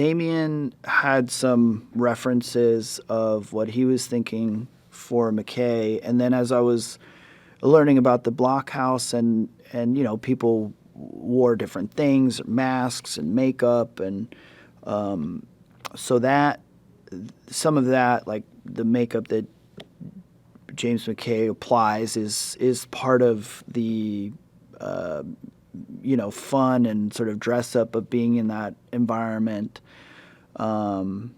Damien had some references of what he was thinking for McKay, and then as I was learning about the blockhouse and people wore different things, masks and makeup, and so that some of that, like the makeup that James McKay applies, is part of the fun and sort of dress up of being in that environment, and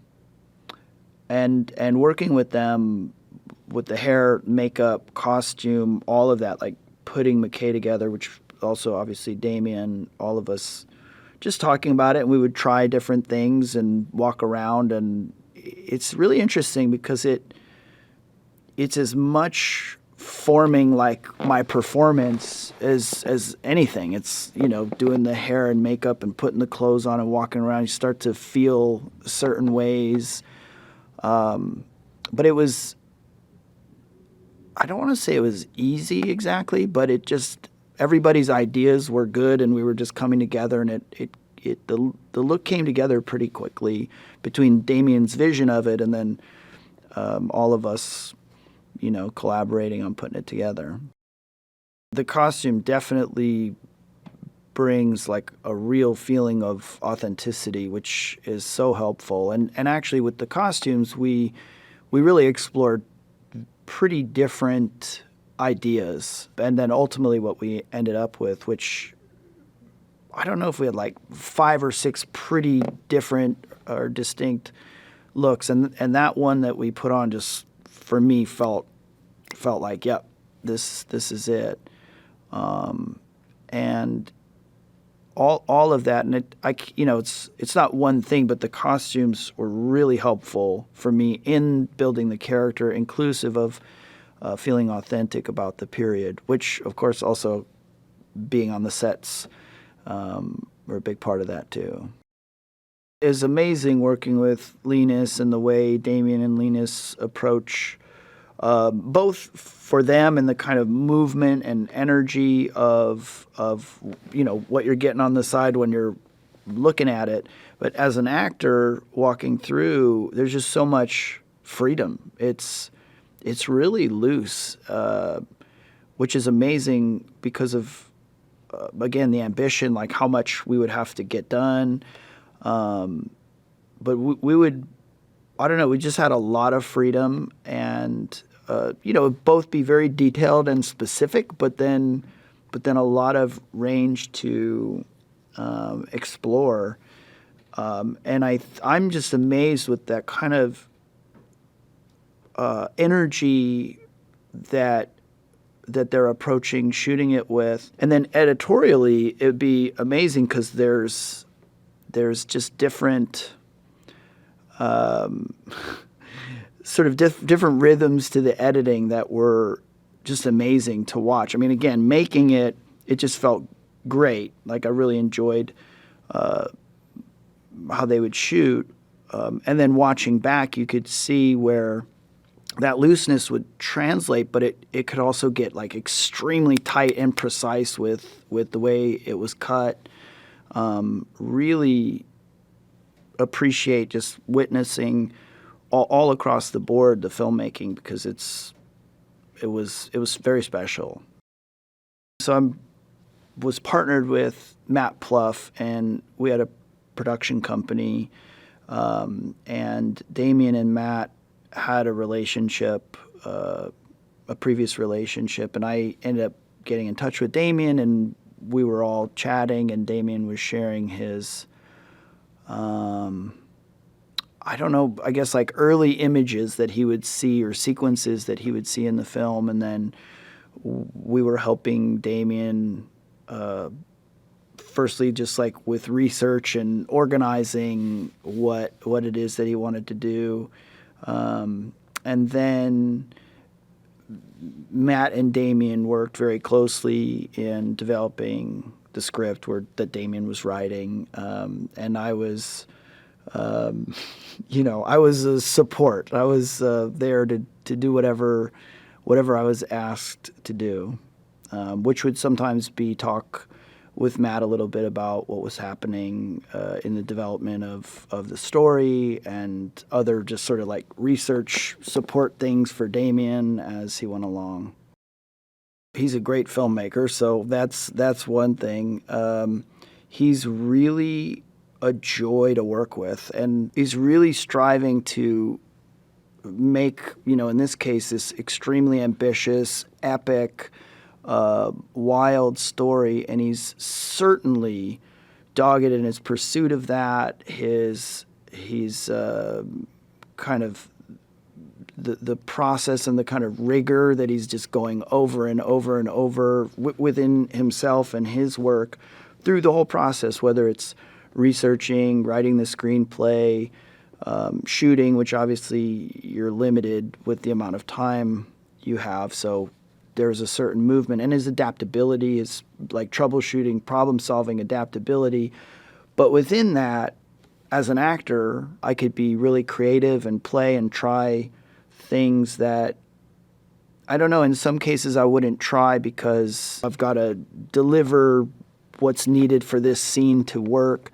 working with them with the hair, makeup, costume, all of that, like putting McKay together, which also obviously Damien, all of us just talking about it, and we would try different things and walk around, and it's really interesting because it's as much forming like my performance as anything. It's, doing the hair and makeup and putting the clothes on and walking around. You start to feel certain ways. But it was, I don't want to say it was easy exactly, but it just, everybody's ideas were good and we were just coming together, and the look came together pretty quickly between Damien's vision of it and then all of us, collaborating on putting it together. The costume definitely brings like a real feeling of authenticity, which is so helpful. And actually with the costumes, we really explored pretty different ideas. And then ultimately what we ended up with, which I don't know if we had like 5 or 6 pretty different or distinct looks. And that one that we put on just, for me, felt like, yep, this is it. And all of that, and it's not one thing, but the costumes were really helpful for me in building the character, inclusive of feeling authentic about the period, which of course also being on the sets were a big part of that too. It was amazing working with Linus and the way Damien and Linus approach both for them and the kind of movement and energy of what you're getting on the side when you're looking at it. But as an actor walking through, there's just so much freedom. It's really loose, which is amazing because of again the ambition, like how much we would have to get done. But we would, I don't know, we just had a lot of freedom and both be very detailed and specific, but then a lot of range to explore. And I'm just amazed with that kind of energy that they're approaching shooting it with. And then editorially, it would be amazing because there's just different sort of different rhythms to the editing that were just amazing to watch. I mean, again, making it just felt great. Like I really enjoyed how they would shoot. And then watching back, you could see where that looseness would translate, but it could also get like extremely tight and precise with the way it was cut. Really appreciate just witnessing all across the board the filmmaking, because it was very special. So I was partnered with Matt Pluff, and we had a production company, and Damien and Matt had a relationship, a previous relationship, and I ended up getting in touch with Damien, and we were all chatting, and Damien was sharing his I don't know, I guess like early images that he would see or sequences that he would see in the film. And then we were helping Damien, firstly, just like with research and organizing what it is that he wanted to do. And then Matt and Damien worked very closely in developing the script that Damien was writing. And I was... I was a support. I was there to do whatever I was asked to do, which would sometimes be talk with Matt a little bit about what was happening in the development of the story and other just sort of like research support things for Damien as he went along. He's a great filmmaker, so that's one thing. He's really a joy to work with, and he's really striving to make, in this case, this extremely ambitious, epic, wild story, and he's certainly dogged in his pursuit of that. He's kind of the process and the kind of rigor that he's just going over and over and over within himself and his work through the whole process, whether it's researching, writing the screenplay, shooting, which obviously you're limited with the amount of time you have. So there's a certain movement, and his adaptability is like troubleshooting, problem-solving adaptability. But within that, as an actor, I could be really creative and play and try things that, I don't know, in some cases I wouldn't try because I've got to deliver what's needed for this scene to work.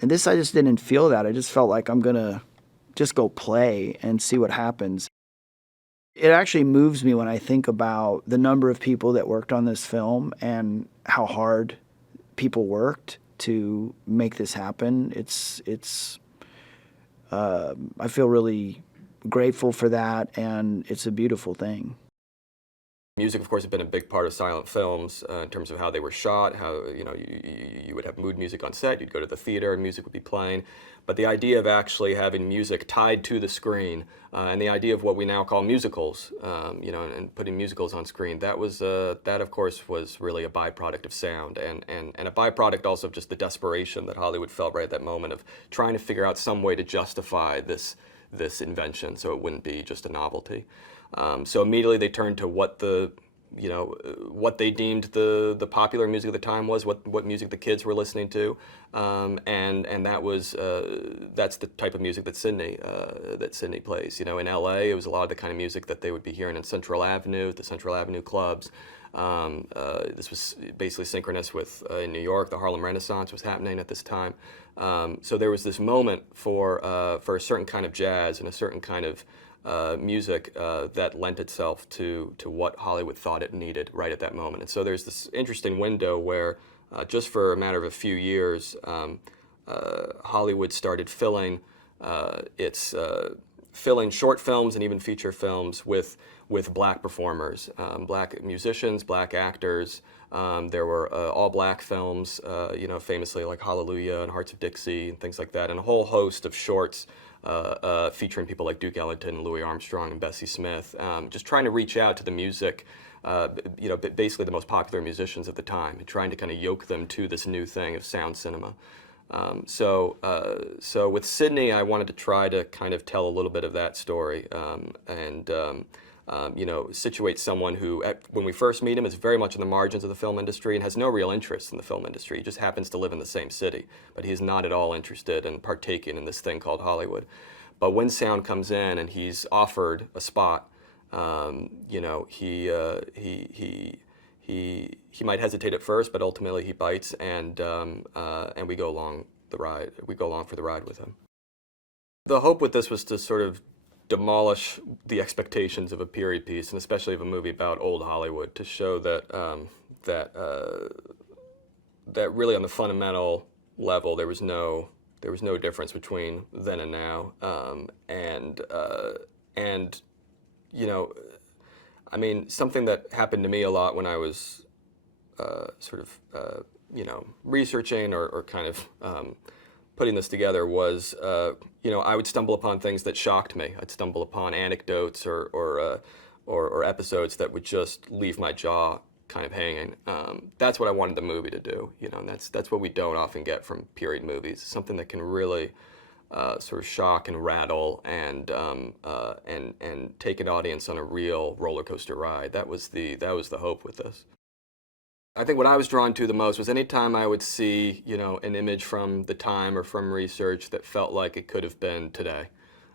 And this, I just didn't feel that. I just felt like I'm going to just go play and see what happens. It actually moves me when I think about the number of people that worked on this film and how hard people worked to make this happen. I feel really grateful for that, and it's a beautiful thing. Music, of course, has been a big part of silent films in terms of how they were shot, how, you would have mood music on set, you'd go to the theater and music would be playing. But the idea of actually having music tied to the screen and the idea of what we now call musicals, and putting musicals on screen, that of course, was really a byproduct of sound and a byproduct also of just the desperation that Hollywood felt right at that moment of trying to figure out some way to justify this invention so it wouldn't be just a novelty. So immediately they turned to what they deemed the popular music of the time was, what music the kids were listening to, and that's the type of music that Sydney plays. In L.A. it was a lot of the kind of music that they would be hearing in Central Avenue, the Central Avenue clubs. This was basically synchronous with in New York, the Harlem Renaissance was happening at this time. So there was this moment for a certain kind of jazz and a certain kind of music that lent itself to what Hollywood thought it needed right at that moment. And so there's this interesting window where just for a matter of a few years, Hollywood started filling short films and even feature films with black performers, black musicians, black actors. There were all-black films, famously like Hallelujah and Hearts of Dixie and things like that, and a whole host of shorts featuring people like Duke Ellington, Louis Armstrong, and Bessie Smith, just trying to reach out to the music, basically the most popular musicians at the time, and trying to kind of yoke them to this new thing of sound cinema. So with Sydney, I wanted to try to kind of tell a little bit of that story, and situate someone who, when we first meet him, is very much in the margins of the film industry and has no real interest in the film industry. He just happens to live in the same city, but he's not at all interested in partaking in this thing called Hollywood. But when sound comes in and he's offered a spot, he might hesitate at first, but ultimately he bites, and we go along the ride. We go along for the ride with him. The hope with this was to sort of demolish the expectations of a period piece, and especially of a movie about old Hollywood, to show that that really on the fundamental level there was no difference between then and now, something that happened to me a lot when I was researching or kind of putting this together was, I would stumble upon things that shocked me. I'd stumble upon anecdotes or episodes that would just leave my jaw kind of hanging. That's what I wanted the movie to do. And that's what we don't often get from period movies. Something that can really sort of shock and rattle and take an audience on a real roller coaster ride. That was the hope with this. I think what I was drawn to the most was any time I would see, an image from the time or from research that felt like it could have been today,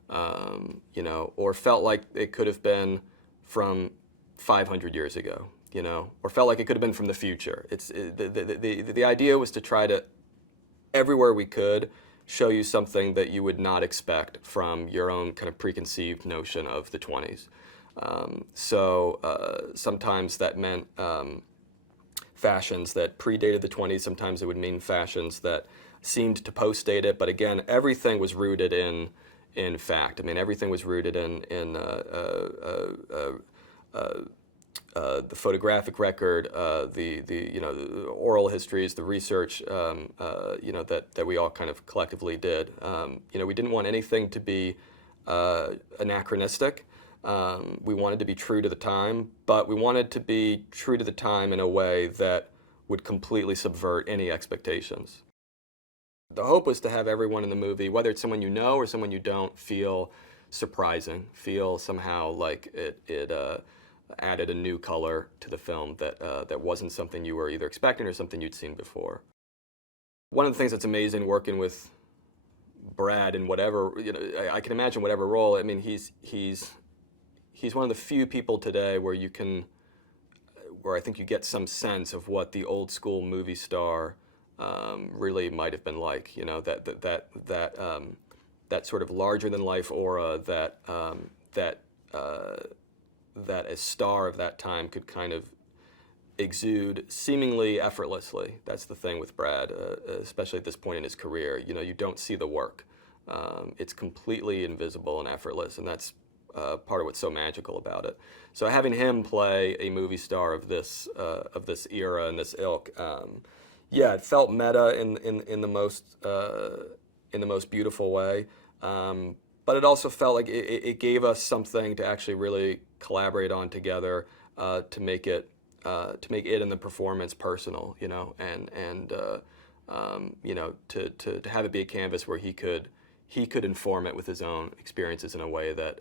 or felt like it could have been from 500 years ago. or felt like it could have been from the future. The idea was to try to, everywhere we could, show you something that you would not expect from your own kind of preconceived notion of the 20s. Sometimes that meant fashions that predated the 20s. Sometimes it would mean fashions that seemed to post-date it. But again, everything was rooted in fact. I mean, everything was rooted in the photographic record, the oral histories, the research, that we all kind of collectively did. We didn't want anything to be anachronistic. We wanted to be true to the time, but we wanted to be true to the time in a way that would completely subvert any expectations. The hope was to have everyone in the movie, whether it's someone you know or someone you don't, feel surprising, feel somehow like it added a new color to the film that wasn't something you were either expecting or something you'd seen before. One of the things that's amazing working with Brad in whatever, I can imagine whatever role. I mean, he's one of the few people today where I think you get some sense of what the old school movie star really might have been like. That sort of larger than life aura that a star of that time could kind of exude seemingly effortlessly. That's the thing with Brad, especially at this point in his career. You don't see the work. It's completely invisible and effortless, and that's part of what's so magical about it. So having him play a movie star of this era and this ilk, it felt meta in the most beautiful way. But it also felt like it gave us something to actually really collaborate on together, to make it and the performance personal, and to have it be a canvas where he could inform it with his own experiences in a way that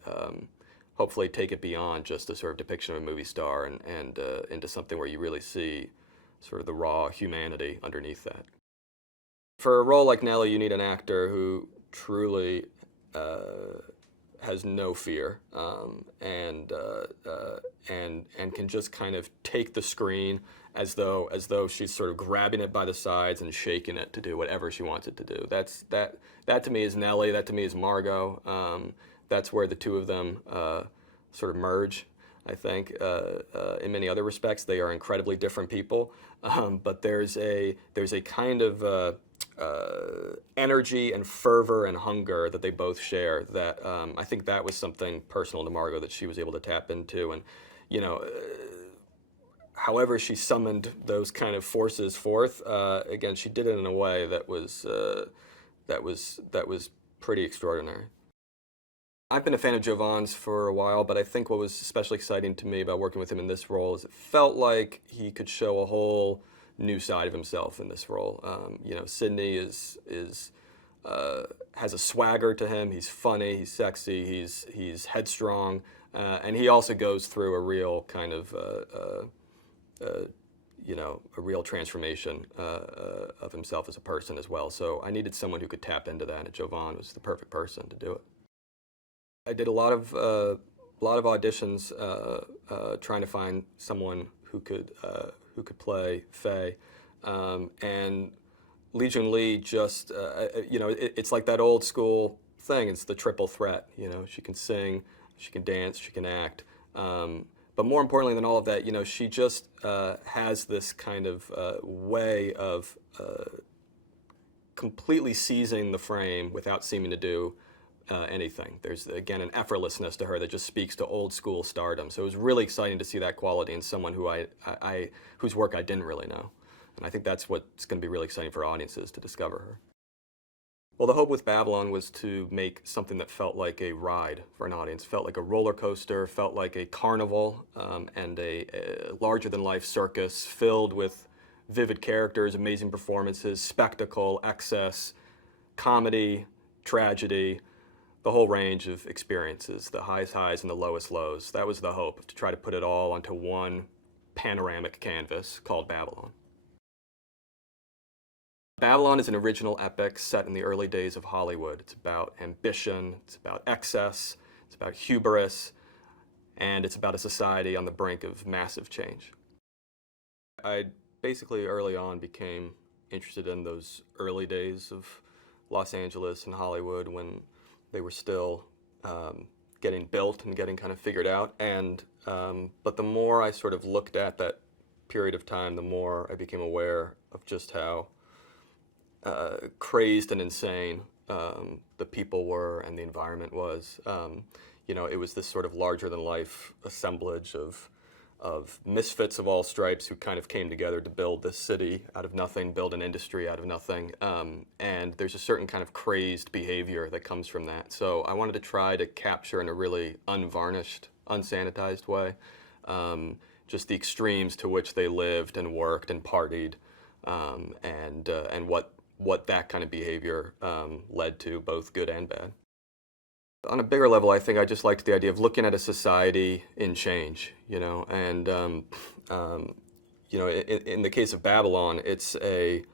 hopefully take it beyond just a sort of depiction of a movie star and into something where you really see sort of the raw humanity underneath that. For a role like Nellie, you need an actor who truly has no fear, and can just kind of take the screen as though she's sort of grabbing it by the sides and shaking it to do whatever she wants it to do. That to me is Nellie. That to me is Margot. That's where the two of them sort of merge. I think in many other respects they are incredibly different people, but there's a kind of energy and fervor and hunger that they both share that I think that was something personal to Margot that she was able to tap into. And however she summoned those kind of forces forth, again, she did it in a way that was pretty extraordinary. I've been a fan of Jovan's for a while, but I think what was especially exciting to me about working with him in this role is it felt like he could show a whole new side of himself in this role. Sidney has a swagger to him. He's funny. He's sexy. He's headstrong, and he also goes through a real kind of a real transformation of himself as a person as well. So I needed someone who could tap into that, and Jovan was the perfect person to do it. I did a lot of auditions trying to find someone who could play Faye, and Legion Lee just it's like that old school thing. It's the triple threat. She can sing, she can dance, she can act. But more importantly than all of that, she just has this kind of way of completely seizing the frame without seeming to do anything. There's, again, an effortlessness to her that just speaks to old school stardom. So it was really exciting to see that quality in someone whose work I didn't really know. And I think that's what's going to be really exciting for audiences to discover her. Well, the hope with Babylon was to make something that felt like a ride for an audience, felt like a roller coaster, felt like a carnival, and a larger-than-life circus filled with vivid characters, amazing performances, spectacle, excess, comedy, tragedy, the whole range of experiences, the highest highs and the lowest lows. That was the hope, to try to put it all onto one panoramic canvas called Babylon. Babylon is an original epic set in the early days of Hollywood. It's about ambition, it's about excess, it's about hubris, and it's about a society on the brink of massive change. I basically early on became interested in those early days of Los Angeles and Hollywood when they were still getting built and getting kind of figured out. And but the more I sort of looked at that period of time, the more I became aware of just how crazed and insane the people were and the environment was. It was this sort of larger than life assemblage of misfits of all stripes who kind of came together to build this city out of nothing, build an industry out of nothing. And there's a certain kind of crazed behavior that comes from that. So I wanted to try to capture in a really unvarnished, unsanitized way just the extremes to which they lived and worked and partied, and what that kind of behavior led to, both good and bad. On a bigger level, I think I just liked the idea of looking at a society in change, and in the case of Babylon, it's a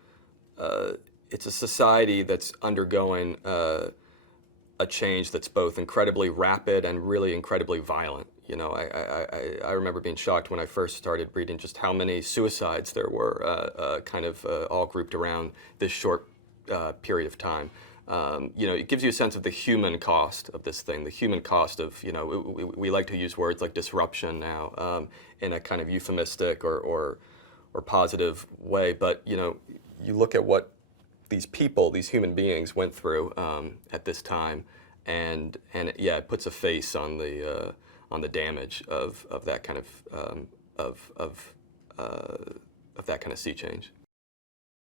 society that's undergoing a change that's both incredibly rapid and really incredibly violent. I remember being shocked when I first started reading just how many suicides there were, all grouped around this short period of time. It gives you a sense of the human cost of this thing, the human cost of, we like to use words like disruption now in a kind of euphemistic or positive way, but, you look at what these people, these human beings went through at this time, and it puts a face on the damage of that kind of that kind of sea change.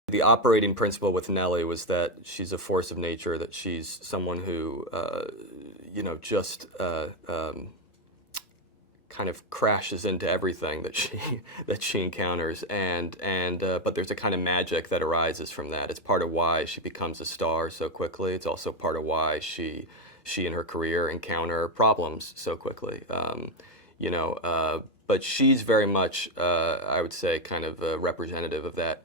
The operating principle with Nellie was that she's a force of nature, that she's someone who, kind of crashes into everything that she encounters, but there's a kind of magic that arises from that. It's part of why she becomes a star so quickly. It's also part of why she in her career encounter problems so quickly. But she's very much, I would say, kind of a representative of that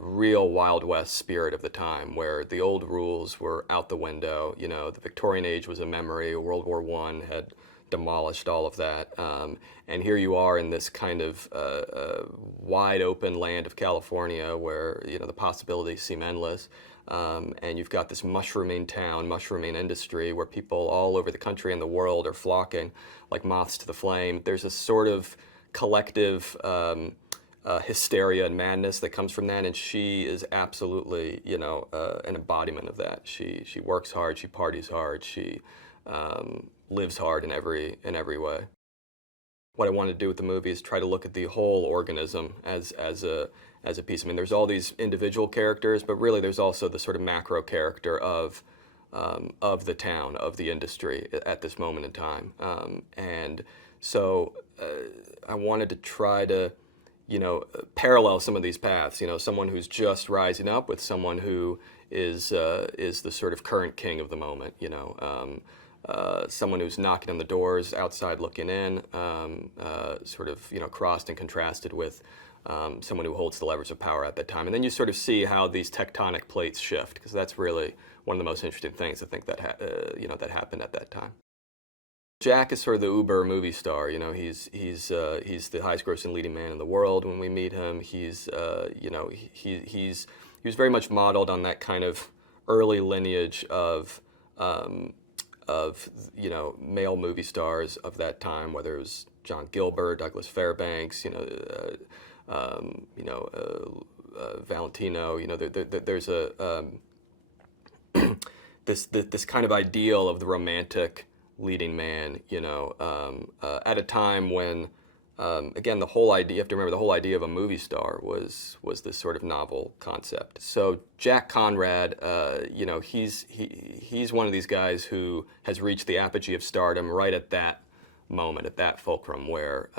real Wild West spirit of the time, where the old rules were out the window. The Victorian age was a memory. World War I had demolished all of that. And here you are in this kind of wide open land of California where, the possibilities seem endless. And you've got this mushrooming town, mushrooming industry where people all over the country and the world are flocking like moths to the flame. There's a sort of collective hysteria and madness that comes from that, and she is absolutely, an embodiment of that. She works hard, she parties hard, she lives hard in every way. What I wanted to do with the movie is try to look at the whole organism as a piece. I mean, there's all these individual characters, but really there's also the sort of macro character of the town, of the industry at this moment in time. And so I wanted to try to parallel some of these paths. Someone who's just rising up with someone who is the sort of current king of the moment. Someone who's knocking on the doors outside, looking in, crossed and contrasted with someone who holds the levers of power at that time. And then you sort of see how these tectonic plates shift, because that's really one of the most interesting things I think that that happened at that time. Jack is sort of the uber movie star. He's the highest grossing leading man in the world. When we meet him, he was very much modeled on that kind of early lineage of male movie stars of that time, whether it was John Gilbert, Douglas Fairbanks, Valentino. There's a this kind of ideal of the romantic leading man, at a time when, again, the whole idea, you have to remember, the whole idea of a movie star was this sort of novel concept. So Jack Conrad, he's one of these guys who has reached the apogee of stardom right at that moment, at that fulcrum, where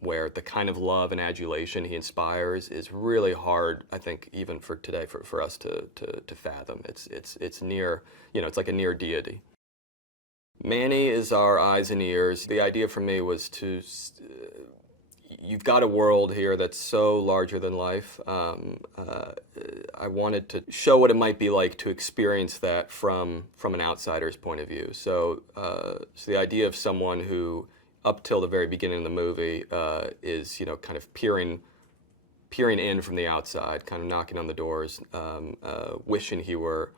the kind of love and adulation he inspires is really hard, I think, even for today, for us to fathom. It's near, it's like a near deity. Manny is our eyes and ears. The idea for me was you've got a world here that's so larger than life. I wanted to show what it might be like to experience that from an outsider's point of view. So the idea of someone who, up till the very beginning of the movie, is kind of peering peering in from the outside, kind of knocking on the doors, wishing he were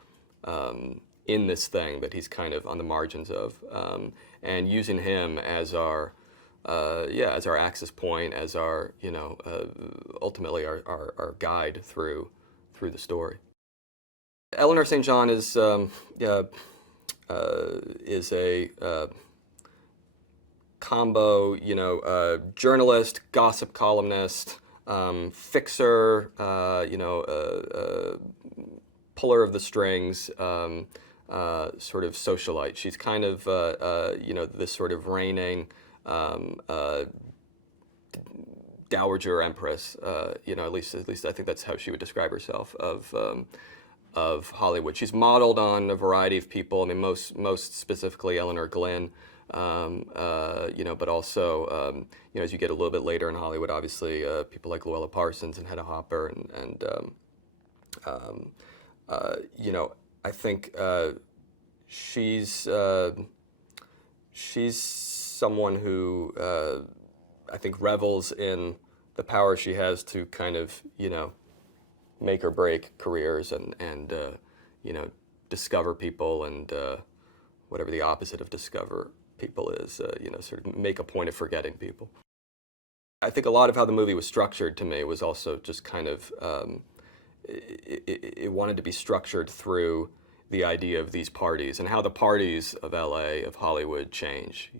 in this thing that he's kind of on the margins of, and using him as our as our access point, as our ultimately our guide through the story. Eleanor St. John is a combo, journalist, gossip columnist, fixer, puller of the strings, sort of socialite. She's kind of, this sort of reigning dowager empress. At least I think that's how she would describe herself of Hollywood. She's modeled on a variety of people. I mean, most specifically Eleanor Glynn. But also, as you get a little bit later in Hollywood, obviously, people like Luella Parsons and Hedda Hopper, and I think she's someone who I think revels in the power she has to kind of, make or break careers and discover people and whatever the opposite of discover people is, sort of make a point of forgetting people. I think a lot of how the movie was structured to me was also just kind of, it wanted to be structured through the idea of these parties and how the parties of LA, of Hollywood, change,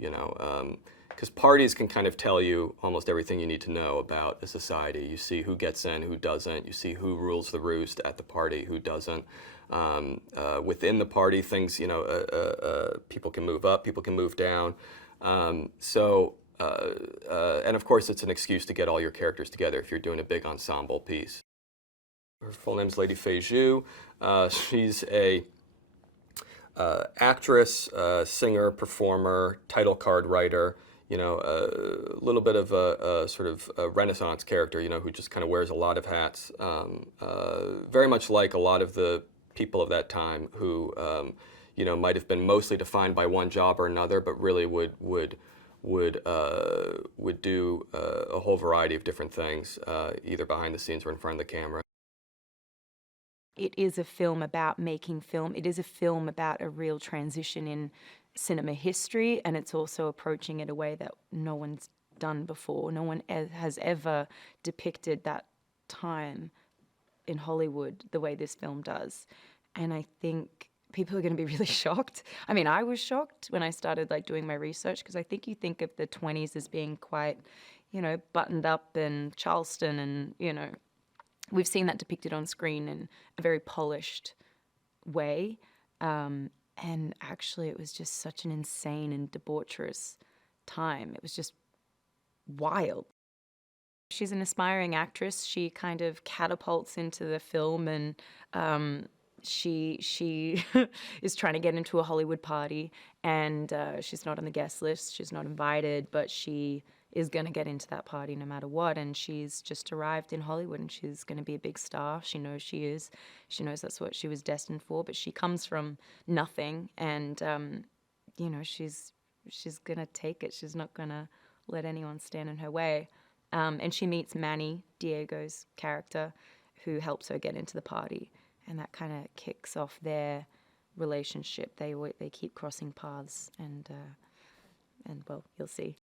because parties can kind of tell you almost everything you need to know about a society. You see who gets in, who doesn't. You see who rules the roost at the party, who doesn't. Within the party, things, people can move up, people can move down. And of course, it's an excuse to get all your characters together if you're doing a big ensemble piece. Her full name's Lady Fei Zhu. She's a actress, singer, performer, title card writer. A little bit of a sort of a Renaissance character, who just kind of wears a lot of hats. Very much like a lot of the people of that time who, might have been mostly defined by one job or another, but really would do a whole variety of different things, either behind the scenes or in front of the camera. It is a film about making film. It is a film about a real transition in cinema history, and it's also approaching it a way that no one's done before. No one has ever depicted that time in Hollywood the way this film does. And I think people are going to be really shocked. I mean, I was shocked when I started doing my research, because I think you think of the 20s as being quite, buttoned up and Charleston, and, we've seen that depicted on screen in a very polished way. And actually, it was just such an insane and debaucherous time. It was just wild. She's an aspiring actress. She kind of catapults into the film, and she is trying to get into a Hollywood party, and she's not on the guest list. She's not invited, but she is going to get into that party no matter what, and she's just arrived in Hollywood, and she's going to be a big star. She knows she is. She knows that's what she was destined for, but she comes from nothing, and she's going to take it. She's not going to let anyone stand in her way. And she meets Manny, Diego's character, who helps her get into the party, and that kind of kicks off their relationship. They keep crossing paths, and well, you'll see.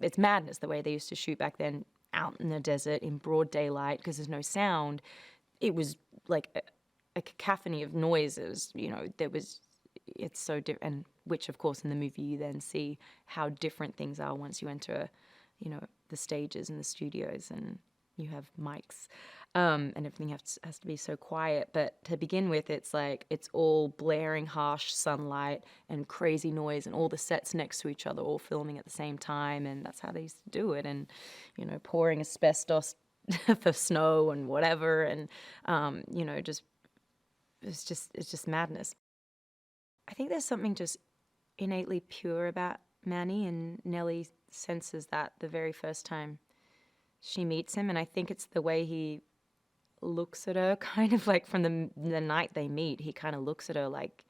It's madness the way they used to shoot back then, out in the desert in broad daylight, because there's no sound. It was like a cacophony of noises. It's so different, and which of course in the movie you then see how different things are once you enter, the stages and the studios, and you have mics, and everything has to be so quiet. But to begin with, it's all blaring, harsh sunlight and crazy noise, and all the sets next to each other, all filming at the same time, and that's how they used to do it. And pouring asbestos for snow and whatever, and it's just madness. I think there's something just innately pure about Manny, and Nellie senses that the very first time she meets him, and I think it's the way he looks at her, kind of like from the night they meet. He kind of looks at her like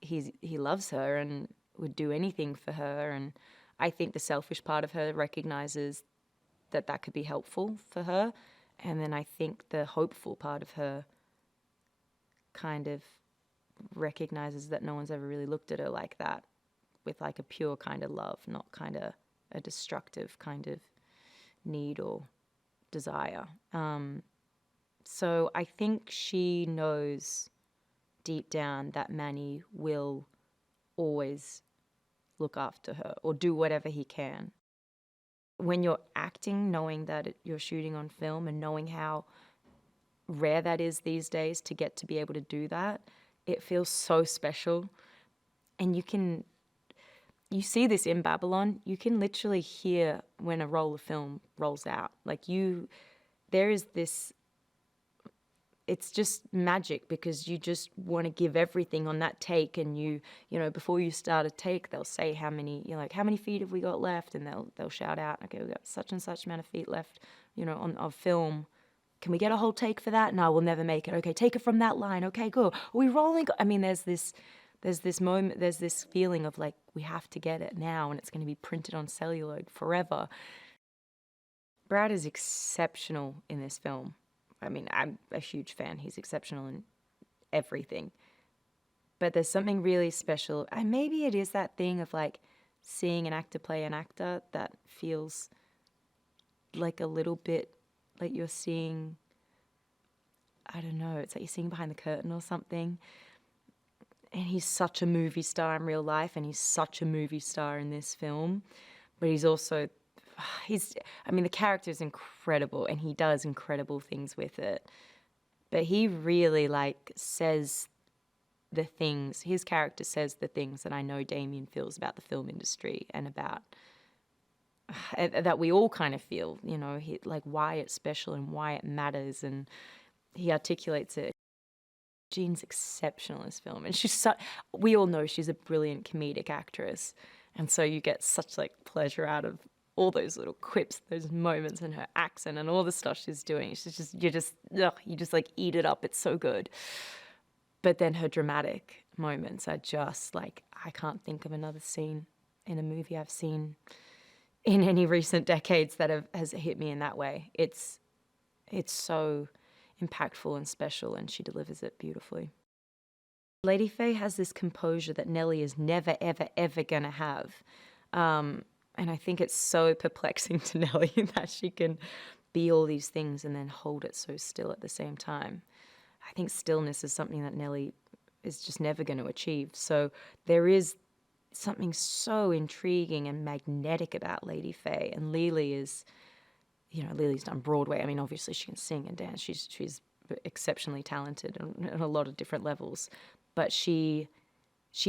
he loves her and would do anything for her. And I think the selfish part of her recognizes that could be helpful for her. And then I think the hopeful part of her kind of recognizes that no one's ever really looked at her like that, with like a pure kind of love, not kind of a destructive kind of need or desire. So I think she knows deep down that Manny will always look after her or do whatever he can. When you're acting, knowing that you're shooting on film and knowing how rare that is these days to get to be able to do that, it feels so special. And you see this in Babylon, you can literally hear when a roll of film rolls out. Like there is this, it's just magic because you just want to give everything on that take. And you know, before you start a take, they'll say how many feet have we got left? And they'll shout out, okay, we've got such and such amount of feet left, you know, of film. Can we get a whole take for that? No, we'll never make it. Okay, take it from that line. Okay, go. Are we rolling? I mean, there's this moment, there's this feeling of like, we have to get it now and it's going to be printed on celluloid forever. Brad is exceptional in this film. I mean, I'm a huge fan. He's exceptional in everything. But there's something really special. And maybe it is that thing of like seeing an actor play an actor that feels like a little bit like you're seeing, I don't know, it's like you're seeing behind the curtain or something. And he's such a movie star in real life, and he's such a movie star in this film. But he's also, the character is incredible, and he does incredible things with it. But he really, like, says the things, his character says the things that I know Damien feels about the film industry and about, that we all kind of feel, you know, like why it's special and why it matters, and he articulates it. Jean's exceptional in this film, and we all know she's a brilliant comedic actress, and so you get such like pleasure out of all those little quips, those moments, and her accent and all the stuff she's doing. You just like eat it up. It's so good. But then her dramatic moments are just like, I can't think of another scene in a movie I've seen in any recent decades that has hit me in that way. It's so impactful and special, and she delivers it beautifully. Lady Faye has this composure that Nellie is never, ever, ever going to have. And I think it's so perplexing to Nellie that she can be all these things and then hold it so still at the same time. I think stillness is something that Nellie is just never going to achieve. So there is something so intriguing and magnetic about Lady Faye. And Lily is, you know, Lily's done Broadway. I mean, obviously she can sing and dance. She's exceptionally talented on a lot of different levels. But she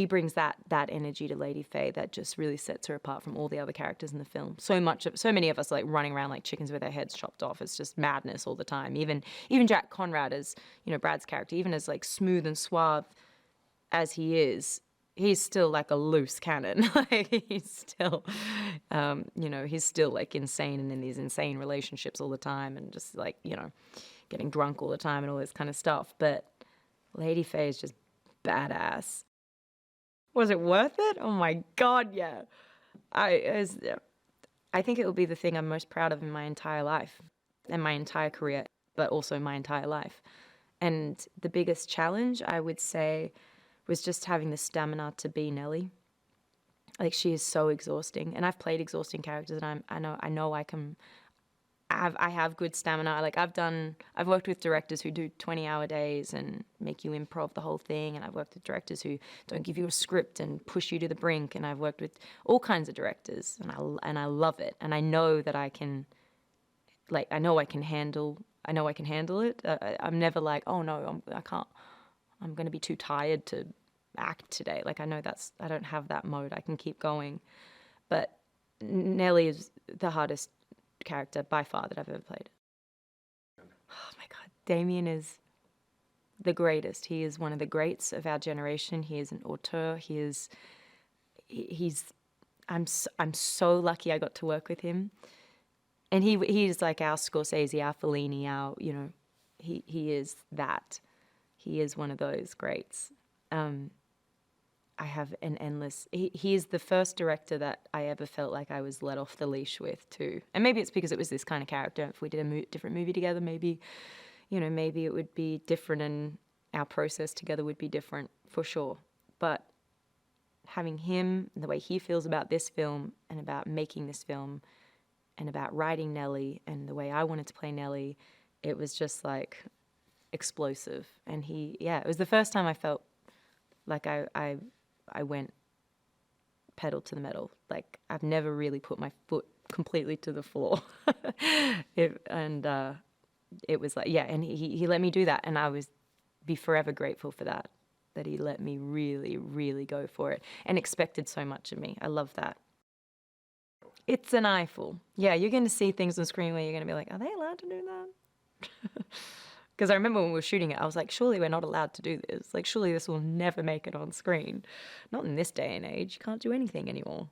brings that energy to Lady Faye that just really sets her apart from all the other characters in the film. So many of us like running around like chickens with their heads chopped off. It's just madness all the time. Even Jack Conrad, as you know, Brad's character, even as like smooth and suave as he is, he's still like a loose cannon. Like he's still, he's still like insane and in these insane relationships all the time, and just like, you know, getting drunk all the time and all this kind of stuff. But Lady Faye is just badass. Was it worth it? Oh my God, yeah. I think it will be the thing I'm most proud of in my entire life and my entire career, but also my entire life. And the biggest challenge, I would say, was just having the stamina to be Nellie. Like, she is so exhausting, and I've played exhausting characters, and I know I can. I have good stamina. Like I've worked with directors who do 20-hour days and make you improv the whole thing, and I've worked with directors who don't give you a script and push you to the brink, and I've worked with all kinds of directors, and I love it, and I know that I can. Like I know I can handle it. I'm never like, oh no, I can't. I'm going to be too tired to act today. Like I know I don't have that mode. I can keep going. But Nellie is the hardest character by far that I've ever played. Oh my God, Damien is the greatest. He is one of the greats of our generation. He is an auteur. I'm so lucky I got to work with him. And he is like our Scorsese, our Fellini, he is that. He is one of those greats. I have an endless. He is the first director that I ever felt like I was let off the leash with too. And maybe it's because it was this kind of character. If we did a different movie together, maybe, maybe it would be different, and our process together would be different for sure. But having him, the way he feels about this film and about making this film and about writing Nellie and the way I wanted to play Nellie, it was just like explosive. And it was the first time I felt like I went pedal to the metal. Like I've never really put my foot completely to the floor. It was like, and he let me do that. And I was be forever grateful for that he let me really, really go for it and expected so much of me. I love that. It's an eyeful. Yeah, you're going to see things on screen where you're going to be like, are they allowed to do that? Because I remember when we were shooting it, I was like, surely we're not allowed to do this. Like, surely this will never make it on screen. Not in this day and age. You can't do anything anymore.